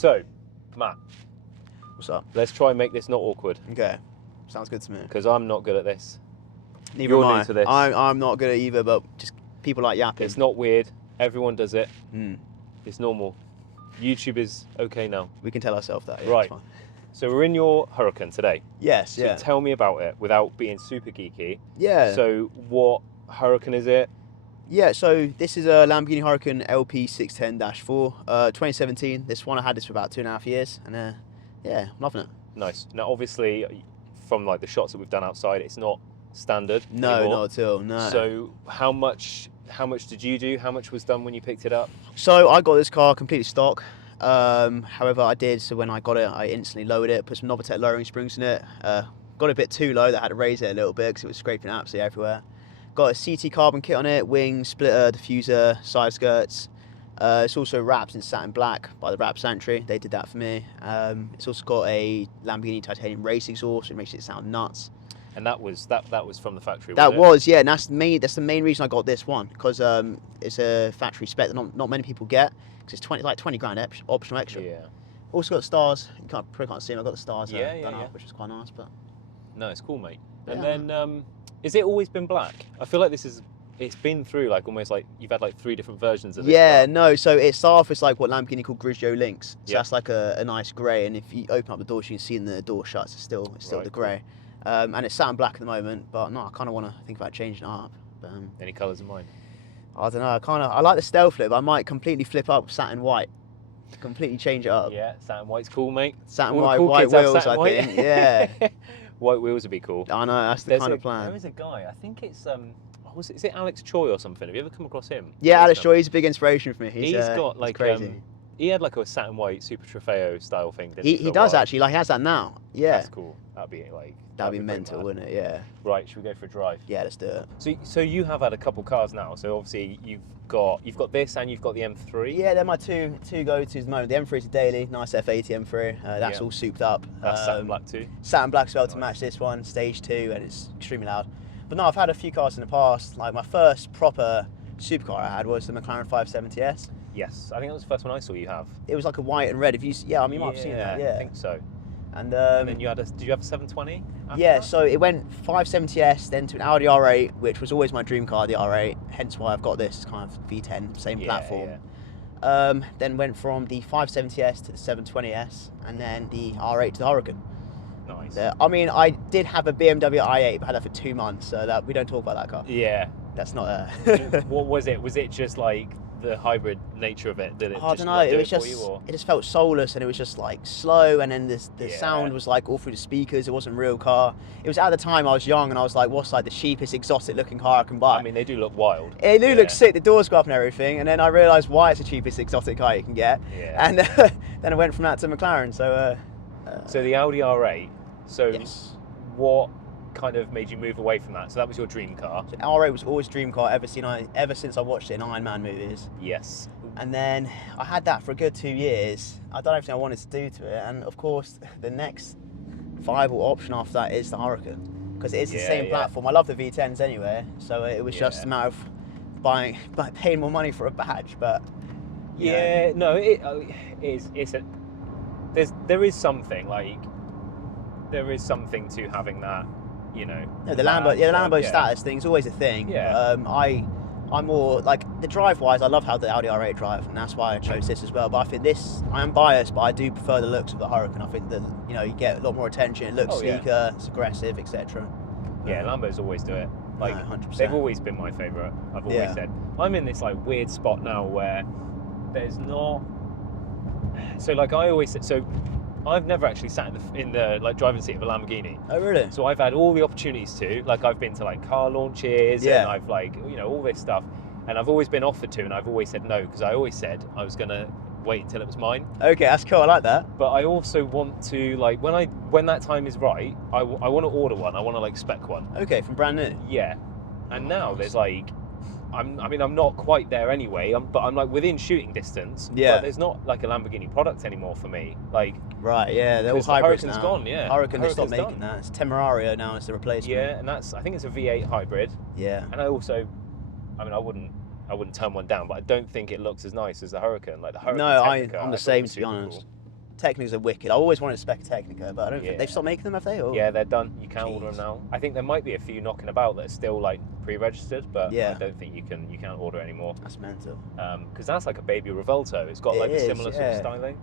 So, Matt, What's up? let's try and make this not awkward, Okay, sounds good to me. because I'm not good at this. Neither You're am new I. to this. I'm not good at either, but just people like yapping. It's not weird. Everyone does it. Mm. It's normal. YouTube is okay now. We can tell ourselves that. Yeah, Right. it's fine. So we're in your Huracan today. Yes. So Yeah. tell me about it without being super geeky. Yeah. So what Huracan is it? Yeah. So this is a Lamborghini Huracan LP 610-4, 2017. This one I had this for about 2.5 years, and yeah, I'm loving it. Nice. Now, obviously, from like the shots that we've done outside, it's not standard No, anymore. not at all. No. So how much did you do? How much was done when you picked it up? So I got this car completely stock. However, I did, so when I got it, I instantly lowered it, put some Novitec lowering springs in it. Got a bit too low, that I had to raise it a little bit because it was scraping absolutely everywhere. Got a CT carbon kit on it, wing, splitter, diffuser, side skirts. It's also wrapped in satin black by the Wrap Sanctuary. They did that for me. It's also got a Lamborghini titanium race exhaust, which makes it sound nuts. And that was from the factory. That was was, yeah, and that's the main reason I got this one, because it's a factory spec that not many people get, because it's 20 grand optional extra. Yeah. Also got stars. You probably can't see them. I got the stars done Yeah. up, which is quite nice. But No, it's cool, mate. And Yeah. then, is it always been black? I feel like it's been through like almost like you've had like 3 different versions of this. yeah, car. no. So it starts off as like what Lamborghini called Grigio Lynx. So Yeah. that's like a nice grey, and if you open up the doors, you can see in the door shuts. It's still Right, the grey, and it's satin black at the moment. But no, I kind of want to think about changing it up. But, Any colours in mind? I don't know. I like the stealth look, but I might completely flip up satin white. Completely change it up. Yeah, satin white's cool, mate. Satin All the white, cool white kids have wheels. satin I white. think. Yeah. White wheels would be cool. I know. That's the There's kind a- of plan. There is a guy. I think it's is it Alex Choi or something? Have you ever come across him? Yeah, Alex Joy is a big inspiration for me. He's got like crazy. he had like a satin white Super Trofeo style thing. Didn't he He for a does while? actually. Like he has that now. Yeah. That's cool. That'd be That'd be pretty mental, mad. wouldn't it? Yeah. Right, should we go for a drive? Yeah, let's do it. So you have had a couple cars now. So obviously you've got this and you've got the M3. Yeah, they're my two go-tos at the moment. The M3 is a daily, nice F80 M3. That's Yeah. all souped up. That's satin black too. Satin black as well to Nice. match this one, stage 2, and it's extremely loud. But no, I've had a few cars in the past. Like my first proper supercar I had was the McLaren 570S. Yes, I think that was the first one I saw you have. It was like a white and red. If you, yeah, I mean, you might have seen that. Yeah. I think so. And And then did you have a 720? after yeah, that? so it went 570S, then to an Audi R8, which was always my dream car, the R8. Hence why I've got this kind of V10, same Yeah, platform. yeah. Then went from the 570S to the 720S, and then the R8 to the Huracan. Nice. I mean, I did have a BMW i8, but I had that for 2 months, so that we don't talk about that car. Yeah. That's not What was it? Was it just like the hybrid nature of it? Did it I just don't not know. do It was for just you, or? it just felt soulless, and it was just like slow, and then the Yeah. sound was like all through the speakers. It wasn't a real car. It was at the time I was young, and I was like, what's like the cheapest exotic looking car I can buy? I mean, they do look wild. It do Yeah. look sick. The doors go up and everything, and then I realised why it's the cheapest exotic car you can get. Yeah. And then I went from that to McLaren. So. So the Audi R8. So Yes. what kind of made you move away from that? So that was your dream car. So R8 was always dream car ever since I watched it in Iron Man movies. Yes. And then I had that for a good 2 years. I'd done everything I wanted to do to it, and of course the next viable option after that is the Huracan, because it is the Yeah, same yeah. platform. I love the V10s anyway, so it was just Yeah. a matter of paying more money for a badge. But you know, Yeah. No, it is. There is something to having that. You know. no, the Lambo yeah. status thing is always a thing. Yeah. I'm more like the drive-wise. I love how the Audi R8 drive, and that's why I chose this as well. But I think this, I am biased, but I do prefer the looks of the Huracan. I think that you get a lot more attention. It looks Oh, yeah. sleeker, it's aggressive, etc. Yeah, Lambos always do it. Like 100%. they've always been my favourite. I've always Yeah. said. I'm in this like weird spot now where there's not. So like I always said. So I've never actually sat in the like driving seat of a Lamborghini. Oh really? So I've had all the opportunities to. Like I've been to like car launches Yeah. and I've like all this stuff, and I've always been offered to, and I've always said no because I always said I was gonna wait until it was mine. Okay, that's cool. I like that. But I also want to like when that time is right, I want to order one. I want to like spec one. Okay, from brand new. Yeah, and now Nice. there's like, I'm not quite there anyway. But I'm like within shooting distance. Yeah. But there's not like a Lamborghini product anymore for me. Like, Right. Yeah, they're all Because the hybrids Huracan's now. gone, yeah. Huracan, they stopped Huracan's making done. that. It's Temerario now as the replacement. yeah, and I think it's a V8 hybrid. Yeah. And I wouldn't turn one down, but I don't think it looks as nice as the Huracan. Like the Huracan. No, Technica, I'm I the thought same, was to be super honest. cool. Technicas are wicked. I always wanted a Spec Technica, but I don't think they've stopped making them, have they? Or? Yeah, they're done. You can order them now. I think there might be a few knocking about that are still like pre-registered, but I don't think you can't order anymore. That's mental. Because that's like a baby Revolto. It's got like a similar sort of styling.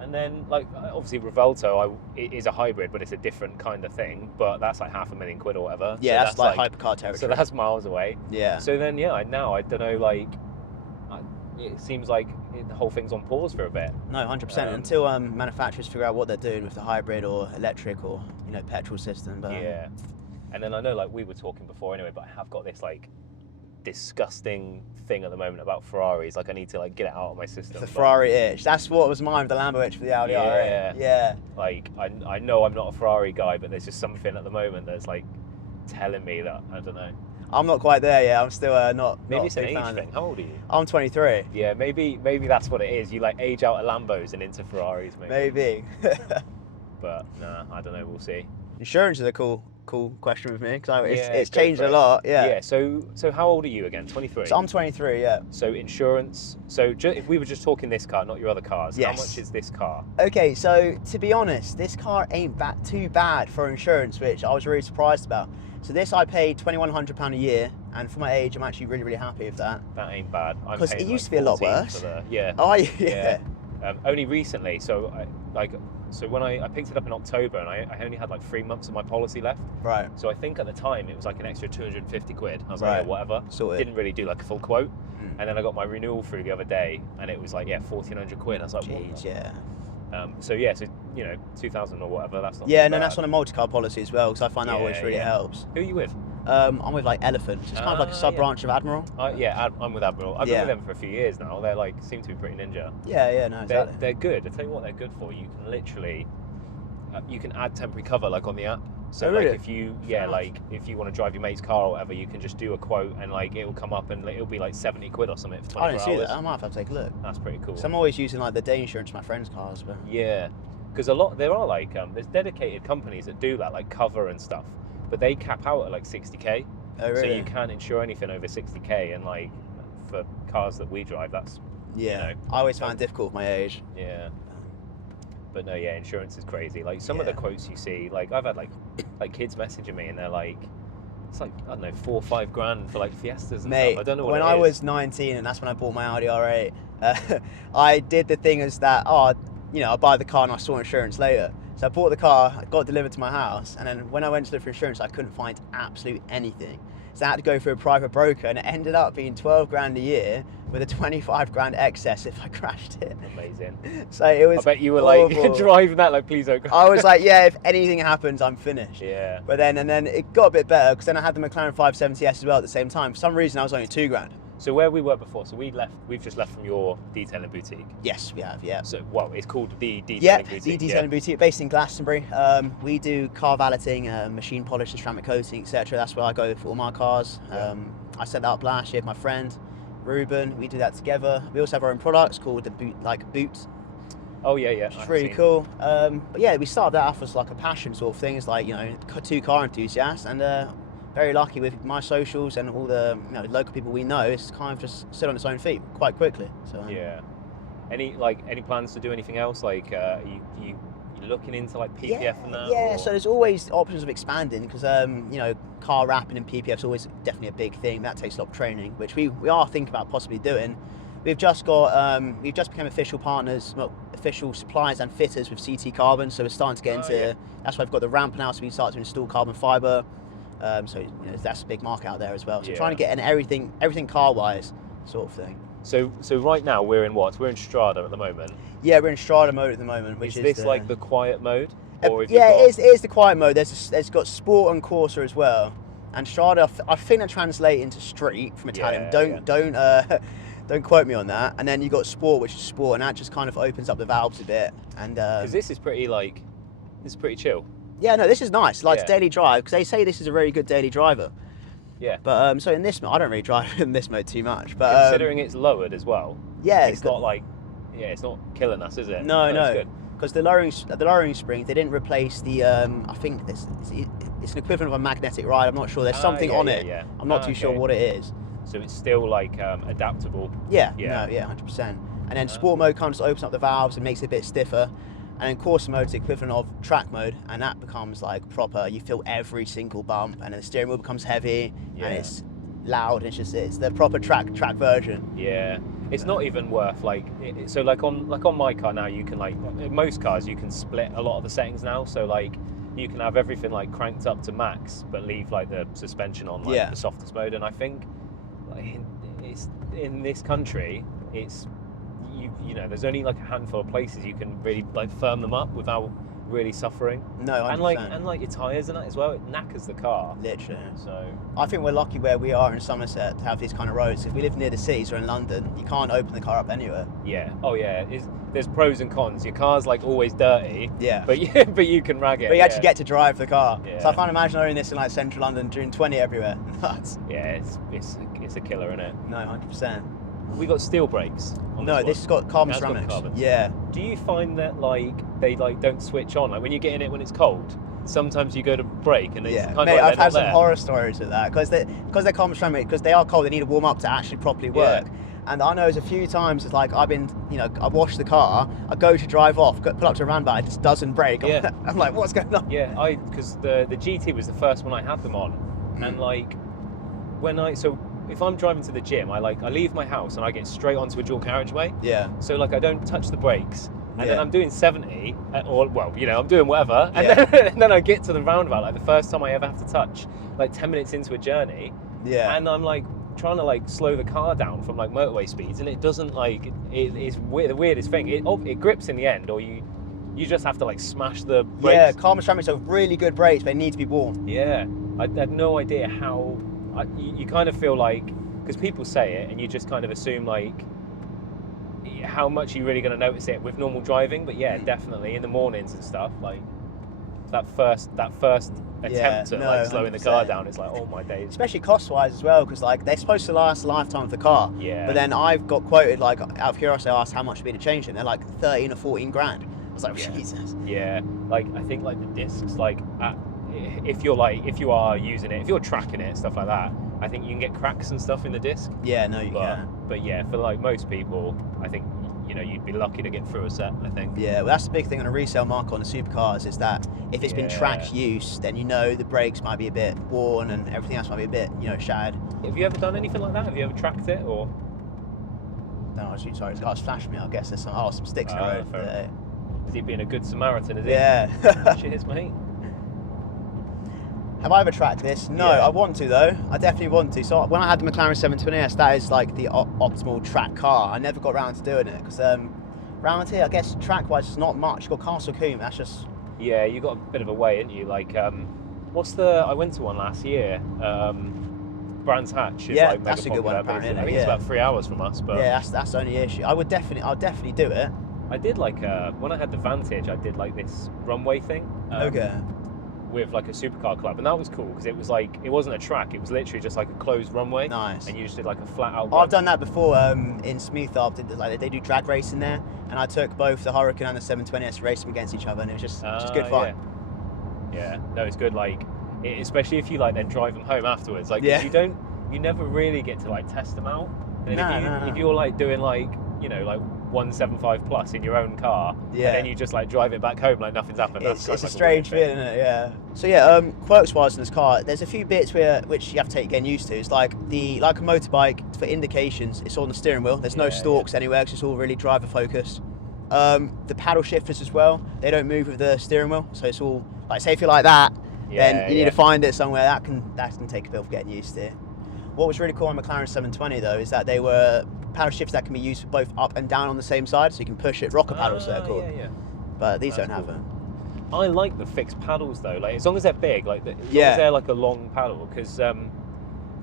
And then, like, obviously Revolto is a hybrid, but it's a different kind of thing. But that's like £500,000 or whatever. Yeah, so that's like hypercar territory. So that's miles away. Yeah. So then, I don't know, like, it seems like the whole thing's on pause for a bit. No, 100%. Until manufacturers figure out what they're doing with the hybrid or electric or petrol system. But, yeah. And then I know, like, we were talking before anyway, but I have got this like disgusting thing at the moment about Ferraris. Like, I need to like get it out of my system. The Ferrari itch. That's what was mine with the Lambo itch for the Audi R8. Yeah. Like, I know I'm not a Ferrari guy, but there's just something at the moment that's like telling me that, I don't know. I'm not quite there yet. I'm still not. Maybe it's an age thing. How old are you? I'm 23. Yeah, maybe that's what it is. You like age out of Lambos and into Ferraris, maybe. But nah, I don't know. We'll see. Insurance is a cool question with me because it's changed a lot. Yeah. Yeah. So how old are you again? 23. So I'm 23. Yeah. So insurance. So if we were just talking this car, not your other cars. Yes. How much is this car? Okay. So to be honest, this car ain't too bad for insurance, which I was really surprised about. So this I paid £2,100 a year, and for my age, I'm actually really, really happy with that. That ain't bad. Because it used to be a lot worse. Yeah. Oh yeah. Only recently. So when I picked it up in October, and I only had like 3 months of my policy left. Right. So I think at the time it was like an extra £250. I was like, yeah, whatever. Sorted. Didn't really do like a full quote. And then I got my renewal through the other day, and it was like £1,400. I was like, jeez, yeah. So 2,000 or whatever. That's not. Yeah, no, that's on a multi-car policy as well, because I find that always really helps. Who are you with? I'm with like Elephant. It's kind of like a sub branch of Admiral. I'm with Admiral. I've been with them for a few years now. They're like seem to be pretty ninja. Yeah, no, exactly. They're good. I tell you what, they're good for. You can literally, you can add temporary cover like on the app. So really? like if you if you want to drive your mate's car or whatever, you can just do a quote and like it will come up and it'll be like £70 or something for 24 hours. I didn't see that. I might have to take a look. That's pretty cool. So I'm always using like the day insurance for my friends' cars, but yeah, because there are like there's dedicated companies that do that, like cover and stuff, but they cap out at like 60k. Oh, really? So you can't insure anything over 60k, and like for cars that we drive, that's I always found it difficult with my age. Yeah. But no, insurance is crazy. Like some of the quotes you see, like I've had like kids messaging me and they're like, it's like, I don't know, 4 or 5 grand for like Fiestas and stuff. I don't know what when I was 19 and that's when I bought my Audi R8, I did the thing as that, I buy the car and I saw insurance later. So I bought the car, it got delivered to my house, and then when I went to look for insurance, I couldn't find absolute anything. So I had to go through a private broker, and it ended up being 12 grand a year with a 25 grand excess if I crashed it. Amazing. So it was. I bet you were horrible. like driving that like, please don't crash. I was like, yeah, if anything happens, I'm finished. Yeah. But then it got a bit better because then I had the McLaren 570S as well at the same time. For some reason, I was only 2 grand. So where we were before, so we've just left from your detailing boutique. Yes, we have, yeah. So, it's called the detailing boutique. The detailing boutique, based in Glastonbury. We do car valeting, machine polish and ceramic coating, etc. That's where I go for all my cars. I set that up last year with my friend, Ruben. We do that together. We also have our own products called the Boot. Oh, yeah. Which is really cool. But yeah, we started that off as like a passion sort of thing. It's like, 2 car enthusiasts, and very lucky with my socials and all the local people we know. It's kind of just sit on its own feet quite quickly. So yeah. Any plans to do anything else? Like you looking into like PPF and that? Yeah. Or? So there's always options of expanding because car wrapping and PPF is always definitely a big thing. That takes a lot of training, which we are thinking about possibly doing. We've just become official partners, official suppliers and fitters with CT Carbon. So we're starting to get into. That's why we've got the ramp now. So we start to install carbon fibre. So that's a big market out there as well. So trying to get in everything car-wise sort of thing. So right now we're in what? We're in Strada at the moment. Yeah, we're in Strada mode at the moment. Which is this like the quiet mode? Or it is the quiet mode. There's got Sport and Corsa as well. And Strada, I think they translate into street from Italian. Don't quote me on that. And then you got Sport, which is Sport, and that just kind of opens up the valves a bit. And because this is pretty chill. Yeah, no, this is nice. It's daily drive, because they say this is a very good daily driver. Yeah. But so in this mode, I don't really drive in this mode too much. But considering it's lowered as well. Yeah, it's not it's not killing us, is it? No. Because the lowering spring, they didn't replace the. I think it's an equivalent of a magnetic ride. I'm not sure. There's something on it. I'm not too sure what it is. So it's still like adaptable. Yeah. No. Yeah. 100%. And then sport mode kind of just opens up the valves and makes it a bit stiffer. And then course mode is the equivalent of track mode, and that becomes like proper. You feel every single bump, and then the steering wheel becomes heavy, and it's loud. And it's the proper track version. Yeah, it's not even worth like. So like on my car now, you can like in most cars you can split a lot of the settings now. So like you can have everything like cranked up to max, but leave like the suspension on like the softest mode. And I think like it's in this country, it's. You know, there's only like a handful of places you can really like firm them up without really suffering. No, 100%. and like your tyres and that as well, it knackers the car. Literally. So I think we're lucky where we are in Somerset to have these kind of roads. If we live near the cities or in London, you can't open the car up anywhere. Yeah. Oh yeah. There's pros and cons. Your car's like always dirty. Yeah. But you can rag it. But you actually get to drive the car. Yeah. So I can't imagine owning this in like central London during 20 everywhere. Nuts. Yeah, it's a killer, isn't it? No, 100%. We got steel brakes. No, this has got carbon ceramics. Yeah. Do you find that like they like don't switch on? Like when you get in it when it's cold, sometimes you go to brake and it's kind of Mate, like I've had some there. horror stories with that because they're carbon ceramic, because they are cold. They need to warm up to actually properly work. And I know there's a few times it's like I've been, I wash the car, I go to drive off, pull up to a roundabout, it just doesn't brake. Yeah. I'm like, what's going on? Yeah, because the GT was the first one I had them on, and like if I'm driving to the gym, I leave my house and I get straight onto a dual carriageway. Yeah. So like I don't touch the brakes, and then I'm doing 70, or I'm doing whatever, and then I get to the roundabout, like the first time I ever have to touch, like 10 minutes into a journey. Yeah. And I'm like trying to like slow the car down from like motorway speeds, and it doesn't like it's the weirdest thing. It grips in the end, or you just have to like smash the brakes. Yeah, carbon ceramics are really good brakes, but they need to be worn. Yeah, I had no idea how. You kind of feel like, because people say it, and you just kind of assume like how much you're really going to notice it with normal driving. But yeah, definitely in the mornings and stuff, like that first attempt at like slowing 100%. The car down, it's like, oh my days. Especially cost-wise as well, because like they're supposed to last the lifetime of the car. Yeah. But then I've got quoted, like out of curiosity, I asked how much it'd be to change them. They're like 13 or 14 grand. I was like, Jesus. Yeah, like I think like the discs, like if you are using it, if you're tracking it, stuff like that, I think you can get cracks and stuff in the disc. Yeah, no, you can. But yeah, for like most people, I think you'd be lucky to get through a set, I think. Yeah, well, that's the big thing on a resale market on the supercars, is that if it's been track use, then the brakes might be a bit worn and everything else might be a bit, shattered. Have you ever done anything like that? Have you ever tracked it, or? No, sorry, it's flashing me. I guess there's some sticks in the road. Is he being a good Samaritan, is he? Yeah. Cheers, mate. Have I ever tracked this? No, I want to though. I definitely want to. So when I had the McLaren 720S, that is like the optimal track car. I never got around to doing it because around here, I guess track-wise, it's not much. You've got Castle Combe, that's just... Yeah, you got a bit of a way, ain't you? Like, I went to one last year. Brands Hatch is like that's mega a good one. popular, I think it's about 3 hours from us. But yeah, that's the only issue. I'll definitely do it. I did like when I had the Vantage, I did like this runway thing. With like a supercar club, and that was cool because it was like, it wasn't a track, it was literally just like a closed runway. Nice. And you just did like a flat out I've done that before in Smoothard. They do drag racing there, and I took both the Huracan and the 720S, raced them against each other, and it was just good fun. Yeah, no, it's good. Like especially if you like then drive them home afterwards, like you never really get to like test them out. And if you're like doing like like 175 plus in your own car, and then you just like drive it back home like nothing's happened. It's a strange feeling, isn't it? Yeah. So quirks wise in this car, there's a few bits which you have to get used to. It's like a motorbike, for indications, it's on the steering wheel. There's no stalks anywhere because it's all really driver focused. The paddle shifters as well, they don't move with the steering wheel, so it's all like, say if you're like that, then you need to find it somewhere. That can take a bit of getting used to. What was really cool on McLaren 720 though is that they were paddle shifts that can be used for both up and down on the same side, so you can push it, rocker paddles they're called. But these don't have them. I like the fixed paddles though, like as long as they're big, like as long as they're like a long paddle, because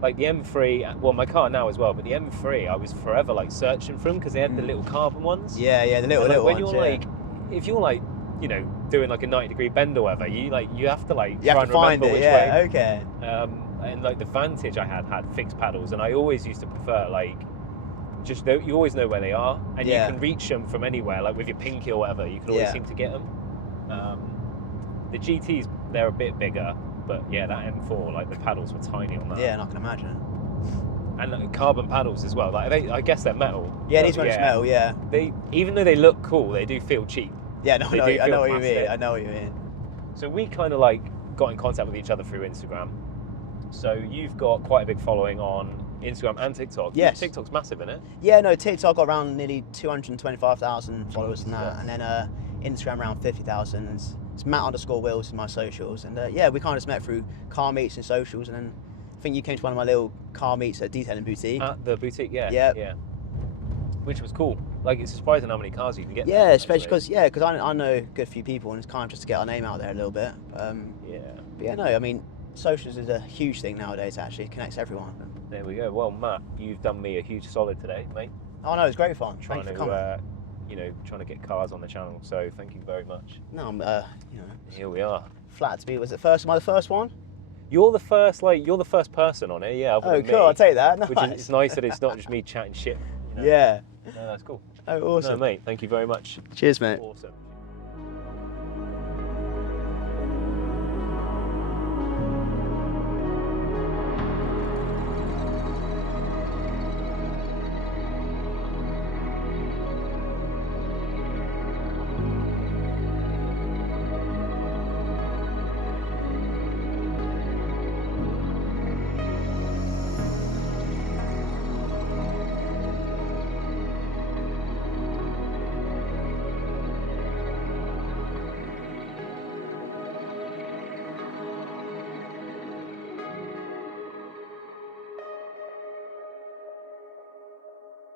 like the M3, well my car now as well, but the M3 I was forever like searching for them because they had the little carbon ones. The little when ones. You're like, if you're like doing like a 90-degree bend or whatever, you have to like try and find remember it. which way. Okay. And like the Vantage I had fixed paddles, and I always used to prefer like just you always know where they are, and you can reach them from anywhere, like with your pinky or whatever. You can always seem to get them. The GTs, they're a bit bigger, but yeah, that M4, like the paddles were tiny on that. Yeah, and I can imagine. And carbon paddles as well. Like I guess they're metal. Yeah, these ones metal. Yeah. They, even though they look cool, they do feel cheap. Yeah, no, I know what you mean. I know what you mean. So we kind of like got in contact with each other through Instagram. So you've got quite a big following on Instagram and TikTok. Yes. TikTok's massive, isn't it? Yeah, no, TikTok got around nearly 225,000 followers and that, and then Instagram around 50,000. It's Matt_Wills in my socials, and yeah, we kind of just met through car meets and socials, and then I think you came to one of my little car meets at Detailing Boutique. At the boutique, yeah. Yep. Yeah. Which was cool. Like, it's surprising how many cars you can get. Yeah, there, especially because I know a good few people, and it's kind of just to get our name out there a little bit. Yeah. But yeah, no, I mean, socials is a huge thing nowadays. Actually, it connects everyone. There we go. Well, Matt, you've done me a huge solid today, mate. Oh no, it's great fun. Trying to get cars on the channel. So thank you very much. No, I'm Here we are. flattered to be. Was it first? Am I the first one? You're the first person on it, yeah. Oh, cool. I'll take that. Nice. Which is, it's nice that it's not just me chatting shit. Yeah. No, that's cool. Oh, awesome. No, mate. Thank you very much. Cheers, mate. Awesome.